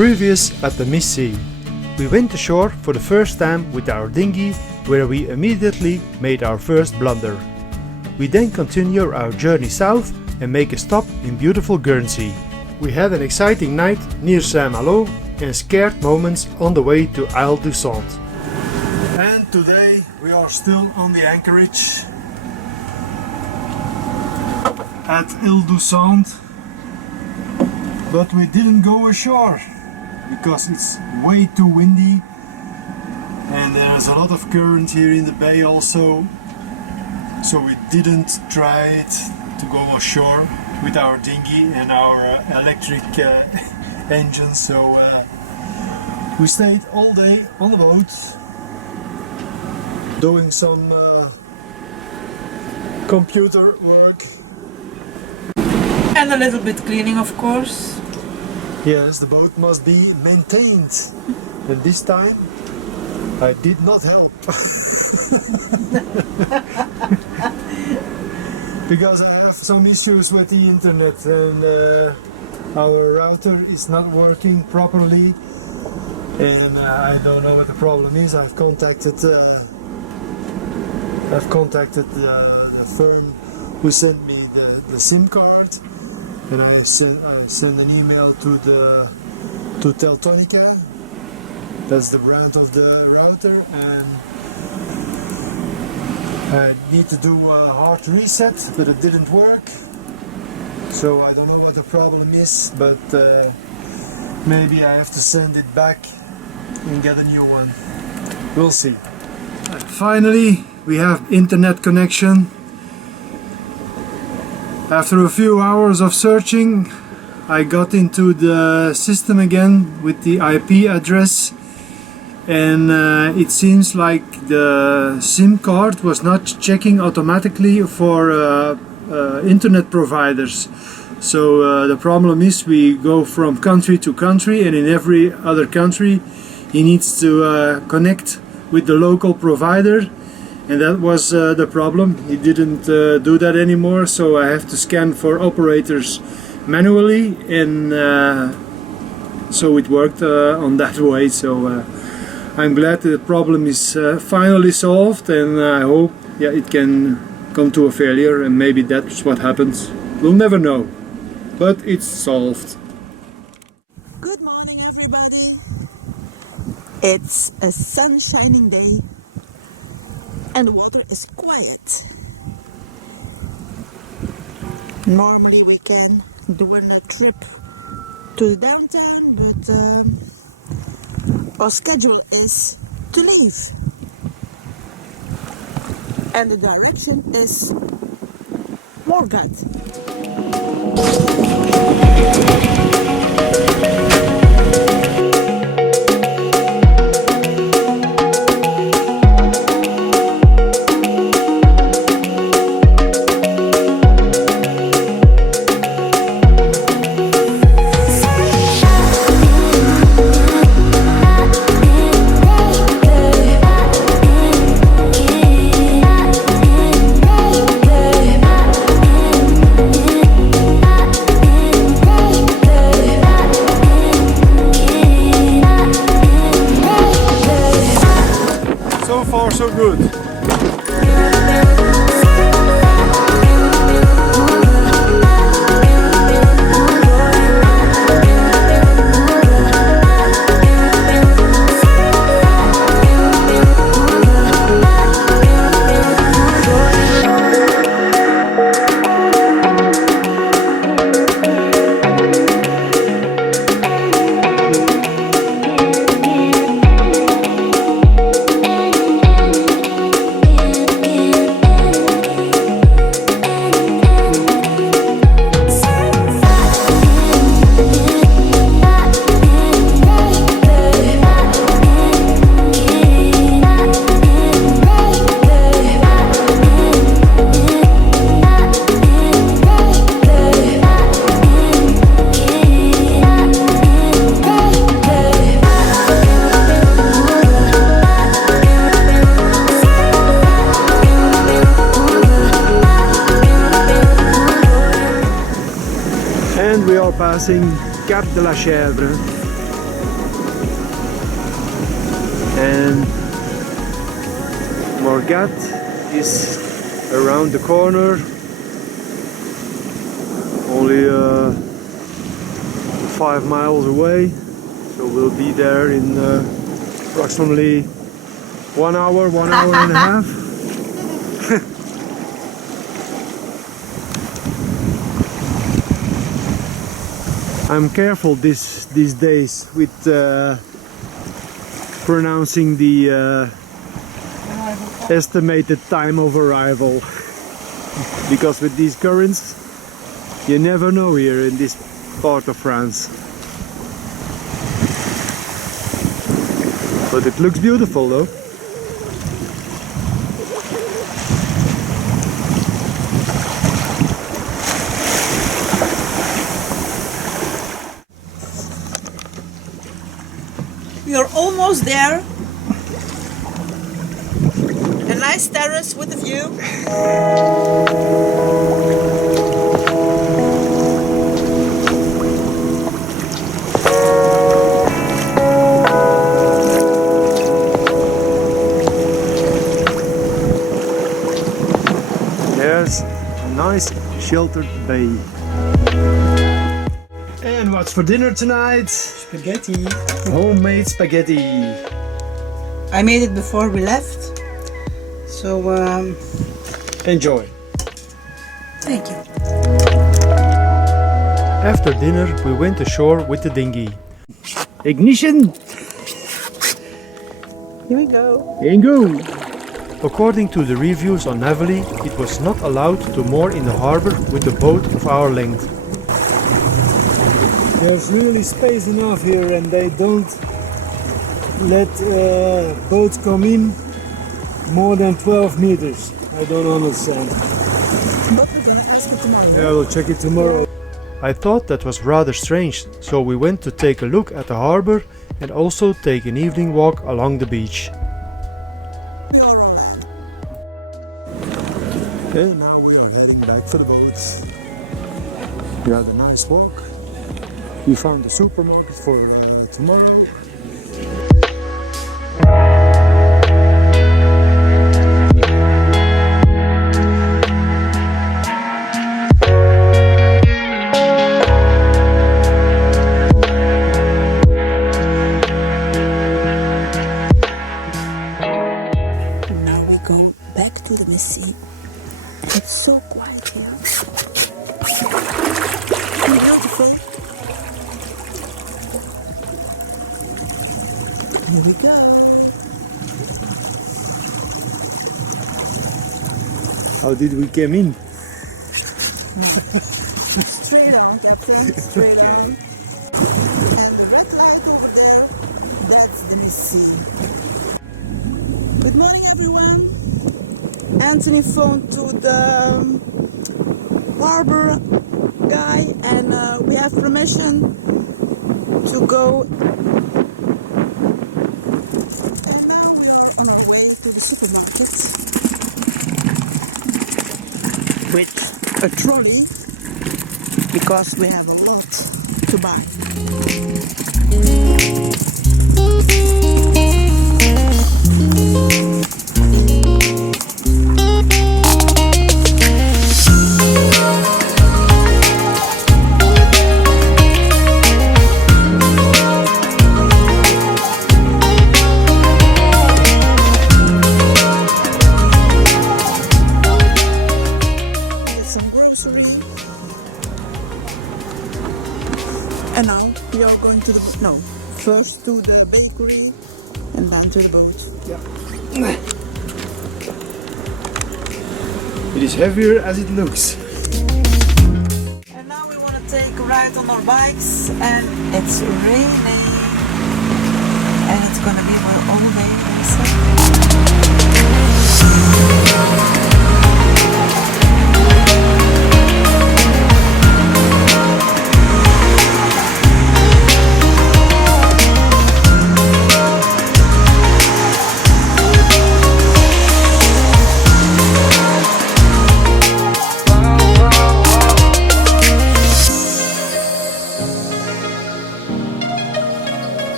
Previous at the Missy. We went ashore for the first time with our dinghy, where we immediately made our first blunder. We then continue our journey south and make a stop in beautiful Guernsey. We had an exciting night near Saint-Malo and scared moments on the way to Isle du Centre. And today we are still on the anchorage at Isle du Centre, but we didn't go ashore because it's way too windy and there's a lot of current here in the bay also, so we didn't try it to go ashore with our dinghy and our electric engine, so we stayed all day on the boat doing some computer work and a little bit cleaning, of course. Yes, the boat must be maintained, and this time I did not help because I have some issues with the internet and our router is not working properly, and I don't know what the problem is. I've contacted the firm who sent me the SIM card, and I sent an email to Teltonica. That's the brand of the router, and I need to do a hard reset, but it didn't work. So I don't know what the problem is, but maybe I have to send it back and get a new one. We'll see. Finally, we have internet connection. After a few hours of searching, I got into the system again with the IP address, and it seems like the SIM card was not checking automatically for internet providers. So the problem is we go from country to country, and in every other country he needs to connect with the local provider. And that was the problem. He didn't do that anymore, so I have to scan for operators manually, and so it worked on that way. So I'm glad the problem is finally solved, and I hope it can come to a failure, and maybe that's what happens. We'll never know, but it's solved. Good morning, everybody. It's a sun-shining day and the water is quiet. Normally we can do a trip to the downtown, but our schedule is to leave, and the direction is Morgat. So far so good. and we are passing Cap de la Chèvre. Morgat is around the corner, only 5 miles away, so we'll be there in approximately 1 hour, 1 hour and a half. I'm careful these days with pronouncing the estimated time of arrival, because with these currents you never know here in this part of France. But it looks beautiful though. We are almost there. A nice terrace with a view. There's a nice sheltered bay. And what's for dinner tonight? Spaghetti. Homemade spaghetti. I made it before we left. So, Enjoy. thank you. After dinner we went ashore with the dinghy. Ignition! Here we go. And go! According to the reviews on Navily, it was not allowed to moor in the harbor with a boat of our length. There's really space enough here, and they don't let boats come in more than 12 meters. I don't understand. But we're gonna ask you tomorrow. Yeah, we'll check it tomorrow. I thought that was rather strange, so we went to take a look at the harbor and also take an evening walk along the beach. We are alright. Okay, now we are heading back for the boats. We had a nice walk. We found a supermarket for tomorrow. Now we go back to the Missy. It's so quiet here. Beautiful. Here we go. How did we come in? Straight on, Captain. Straight on. And the red light over there, that's the Missy. Good morning, everyone. Anthony phoned to the harbor guy, and we have permission to go. And now we are on our way to the supermarket with a trolley because we have a lot to buy. And now we are going to the first to the bakery and down to the boat. Yeah. It is heavier as it looks. And now we want to take a ride on our bikes, and it's raining, and it's gonna be our own day.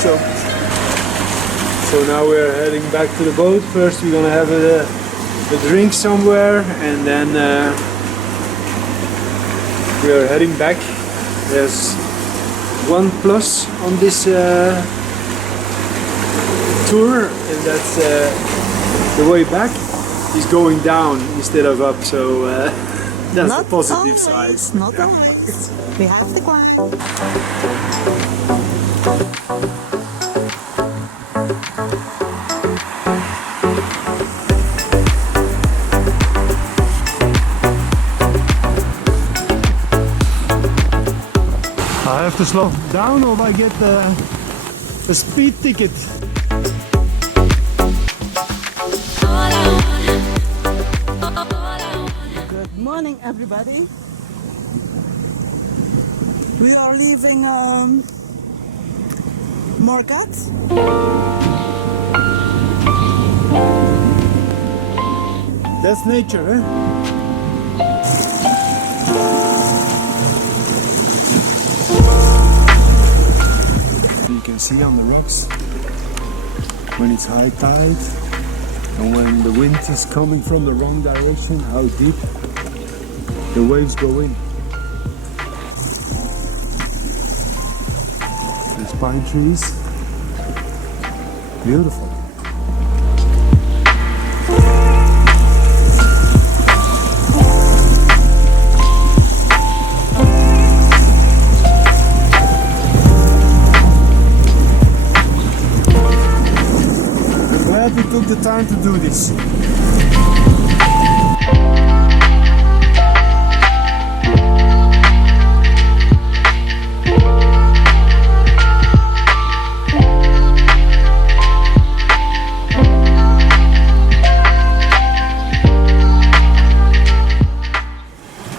soaked. So now we're heading back to the boat. First we're gonna have a drink somewhere, and then we are heading back. There's one plus on this tour, and that's the way back is going down instead of up, so that's Not the positive always, side. not always. We have to climb. I have to slow down or I get a speed ticket. Good morning, everybody. We are leaving Morgat. That's nature, eh? You can see on the rocks when it's high tide and when the wind is coming from the wrong direction, how deep the waves go in. There's pine trees. Beautiful. Glad we took the time to do this.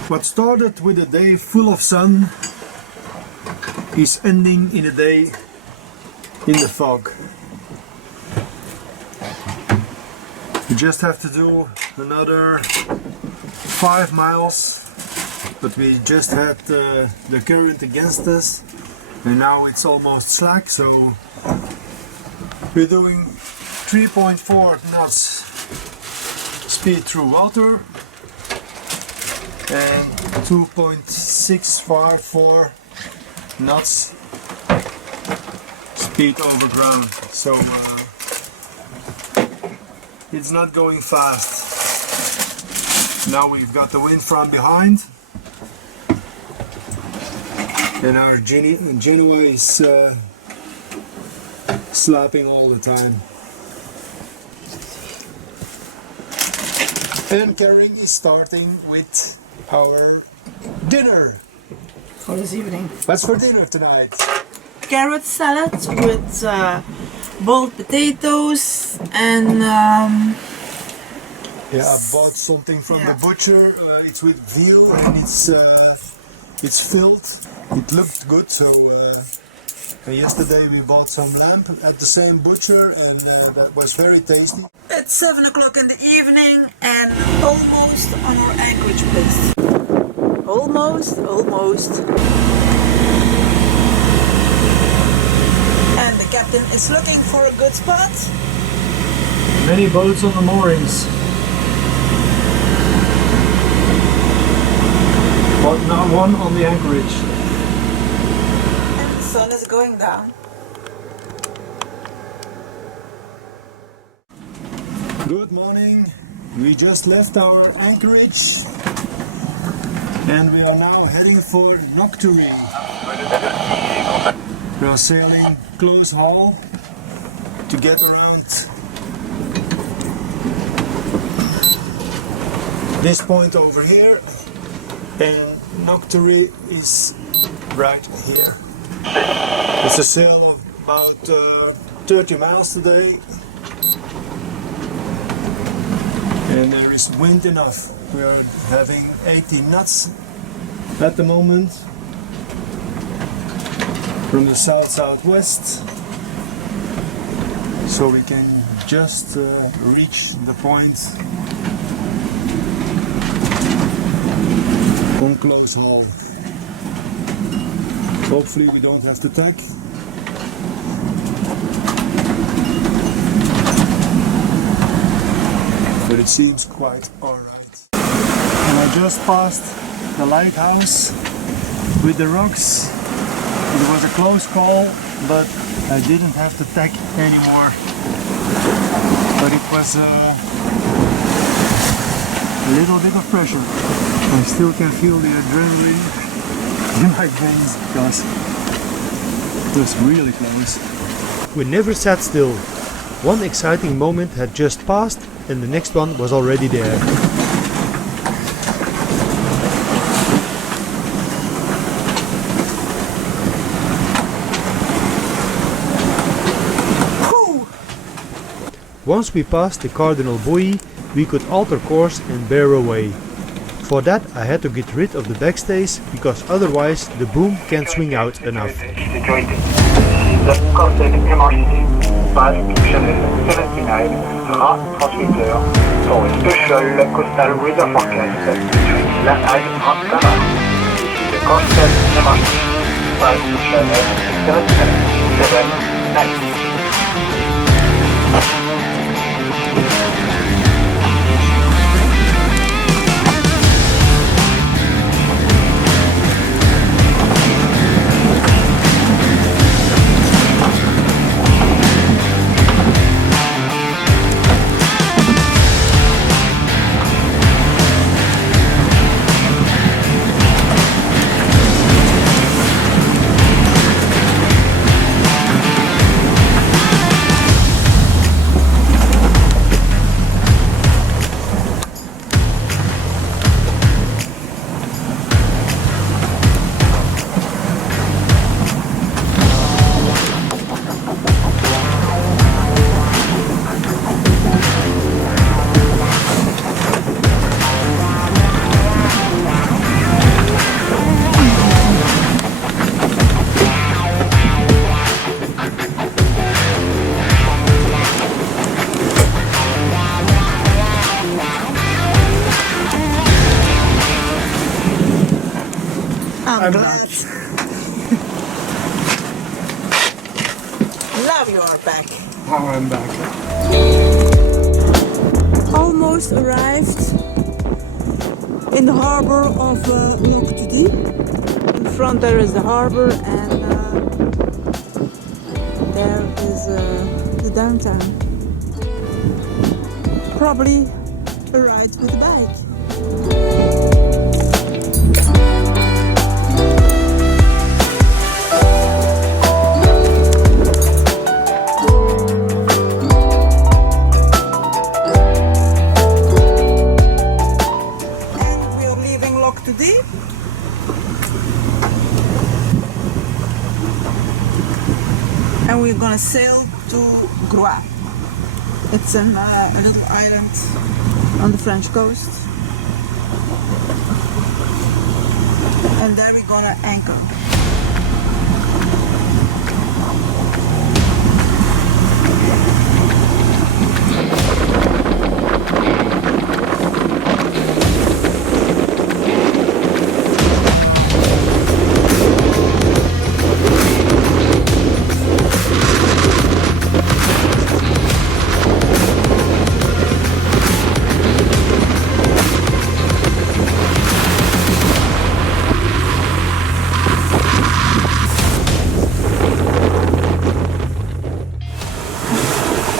What started with a day full of sun is ending in a day in the fog. We just have to do another 5 miles, but we just had the current against us and now it's almost slack, so we're doing 3.4 knots speed through water and 2.654 knots speed over ground. So it's not going fast. Now we've got the wind from behind and our Genoa is slapping all the time. And carrying is starting with our dinner. For this evening. What's for dinner tonight? Carrot salad with boiled potatoes and Yeah, I bought something from the butcher. It's with veal and it's filled. It looked good, so yesterday we bought some lamb at the same butcher and that was very tasty. it's 7 o'clock in the evening and almost on our anchorage place. Almost. And the captain is looking for a good spot. Many boats on the moorings, but not one on the anchorage. And the sun is going down. Good morning. We just left our anchorage and we are now heading for Nocturne. We are sailing close haul to get around this point over here, and Nocturne is right here. It's a sail of about 30 miles today. And there is wind enough. We are having 80 knots at the moment from the south-southwest, so we can just reach the point on close haul. Hopefully we don't have to tack. but it seems quite alright. And I just passed the lighthouse with the rocks. It was a close call, but I didn't have to tack anymore. But it was a little bit of pressure. I still can feel the adrenaline in my veins because it was really close. We never sat still. One exciting moment had just passed and the next one was already there. Once we passed the cardinal buoy, we could alter course and bear away. For that I had to get rid of the backstays, because otherwise the boom can't swing out enough. La Corsair MRC, Basque, Channel 79, RA 38 heures, for a special coastal weather forecast between La Hague and Paris. The Corsair MRC, Basque, Channel 79, 7, 9. I'm glad. Now you are back. Now I'm back. Almost arrived in the harbor of Loch Tuddy. In front there is the harbor and there is the downtown. Probably a ride with the bike. And we're gonna sail to Groix. It's a little island on the French coast. And there we're gonna anchor.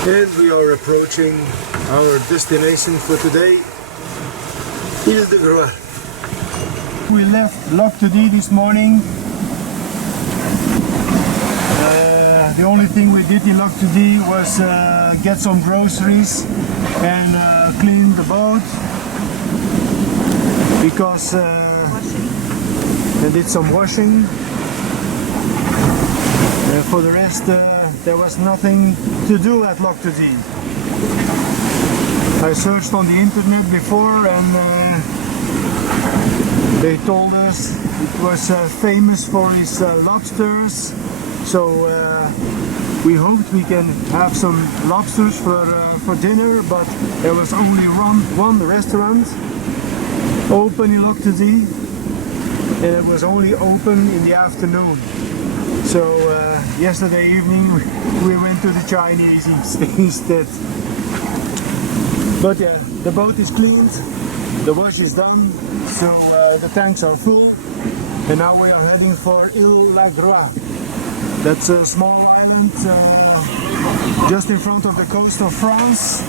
And we are approaching our destination for today, Ile de Groix. We left Loch Tuddy this morning. The only thing we did in Loch Tuddy was get some groceries and clean the boat, because I did some washing. For the rest, there was nothing to do at Loch Tuddy. I searched on the internet before and they told us it was famous for its lobsters, so we hoped we can have some lobsters for dinner, but there was only one restaurant open in Loch Tuddy, and it was only open in the afternoon. So yesterday evening we went to the Chinese instead. But yeah, the boat is cleaned, the wash is done, so the tanks are full, and now we are heading for Groix. That's a small island just in front of the coast of France,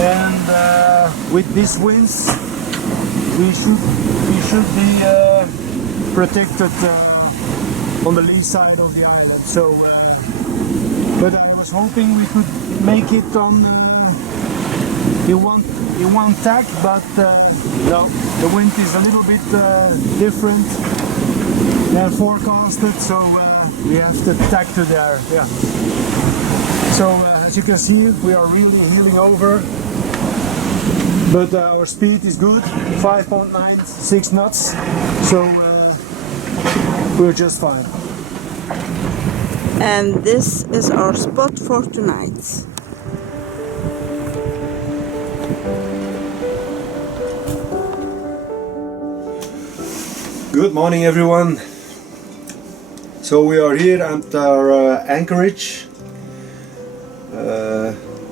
and with these winds we should be protected on the lee side of the island. So, but I was hoping we could make it on in one tack, but no, the wind is a little bit different than forecasted, so we have to tack to there. Yeah. So as you can see, we are really heeling over, but our speed is good, 5.96 knots, so we're just fine. And this is our spot for tonight. Good morning, everyone. So we are here at our anchorage.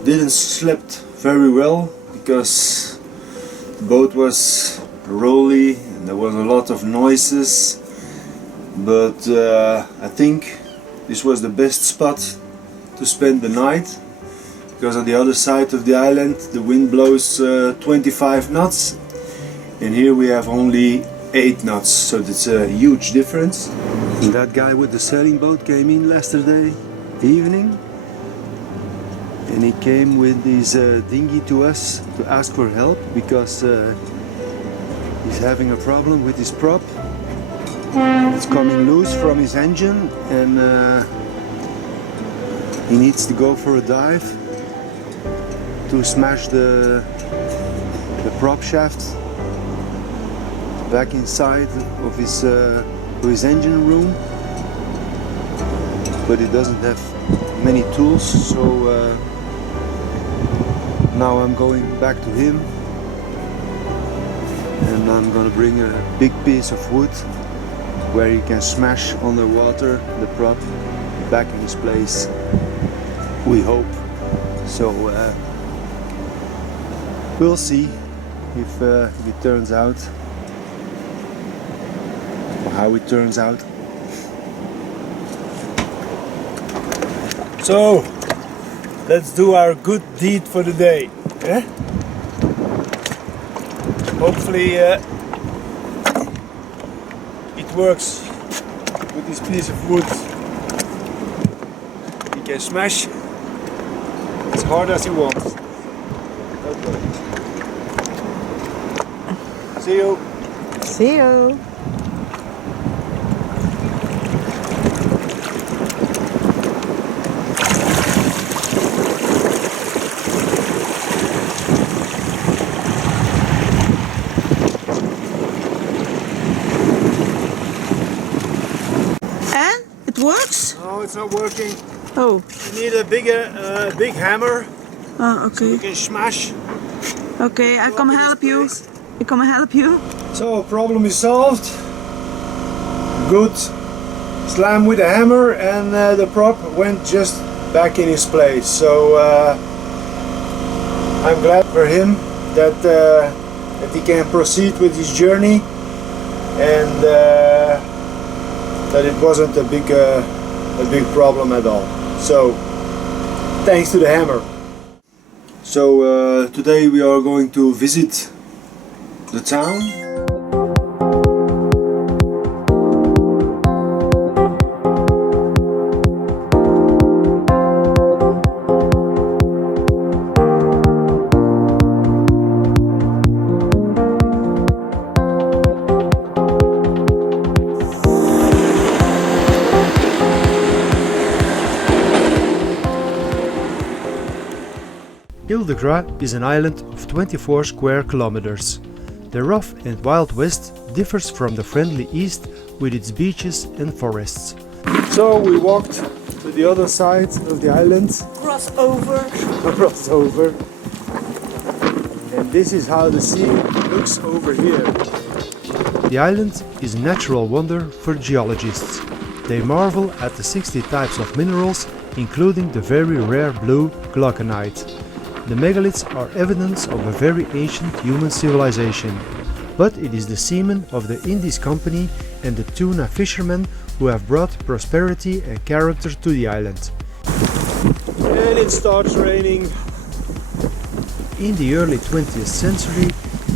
Didn't slept very well because the boat was rolly and there was a lot of noises, but I think this was the best spot to spend the night, because on the other side of the island the wind blows 25 knots and here we have only 8 knots, so that's a huge difference. And that guy with the sailing boat came in yesterday evening, and he came with his dinghy to us to ask for help because he's having a problem with his prop. It's coming loose from his engine, and he needs to go for a dive to smash the prop shaft back inside of his engine room, but he doesn't have many tools, so now I'm going back to him and I'm gonna bring a big piece of wood where he can smash underwater the prop back in his place, we hope. So we'll see if it turns out, or how it turns out. So let's do our good deed for the day. Eh? Hopefully it works with this piece of wood. He can smash as hard as he wants. Okay. See you. See you. Works? No, it's not working. Oh. You need a big hammer. Oh, okay. So you can smash. Okay, I come help you. I come help you. So problem is solved. Good slam with a hammer, and the prop went just back in his place. So I'm glad for him that he can proceed with his journey, and that it wasn't a big problem at all. So thanks to the hammer. So today we are going to visit the town. Groix is an island of 24 square kilometers. The rough and wild west differs from the friendly east with its beaches and forests. So we walked to the other side of the island. Cross over. Cross over. And this is how the sea looks over here. The island is a natural wonder for geologists. They marvel at the 60 types of minerals, including the very rare blue glauconite. the megaliths are evidence of a very ancient human civilization, but it is the seamen of the Indies Company and the tuna fishermen who have brought prosperity and character to the island. And it starts raining. In the early 20th century,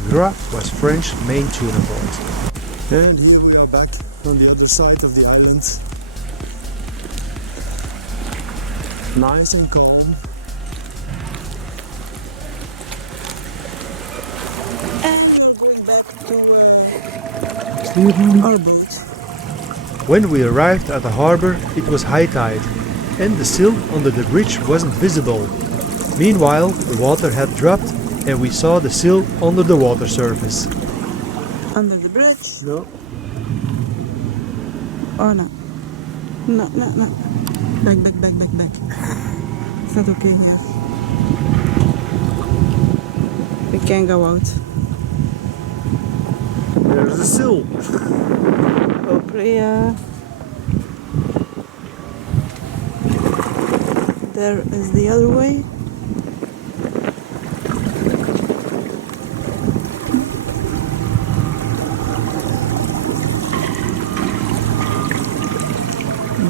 Groix was French main tuna port. And here we are back on the other side of the island. Nice and calm. And you're going back to our boat. When we arrived at the harbor, it was high tide, and the sill under the bridge wasn't visible. Meanwhile, the water had dropped and we saw the sill under the water surface. Under the bridge? No. Oh no. No. Back. It's not okay here. We can't go out. There's the sill. Hopefully, there is the other way.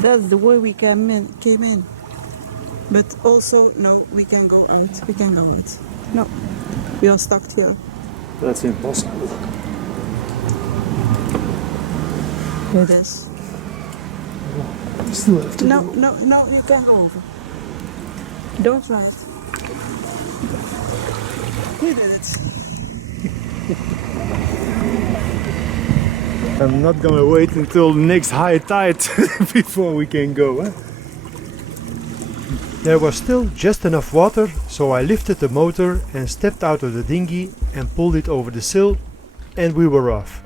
That's the way we came in. But also, no, we can't go out. No, we are stuck here. That's impossible. It is. You still have to No, go. you can't go over. Don't try it. We did it. I'm not gonna wait until the next high tide before we can go. Huh? There was still just enough water, so I lifted the motor and stepped out of the dinghy and pulled it over the sill, and we were off.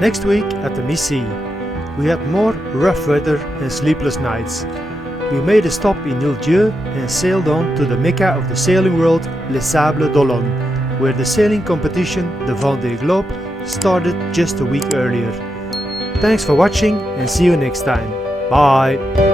Next week at the Missy, we had more rough weather and sleepless nights. We made a stop in Île-Dieu and sailed on to the Mecca of the sailing world, Les Sables d'Olonne, where the sailing competition, the Vendée Globe, started just a week earlier. Thanks for watching and see you next time. Bye!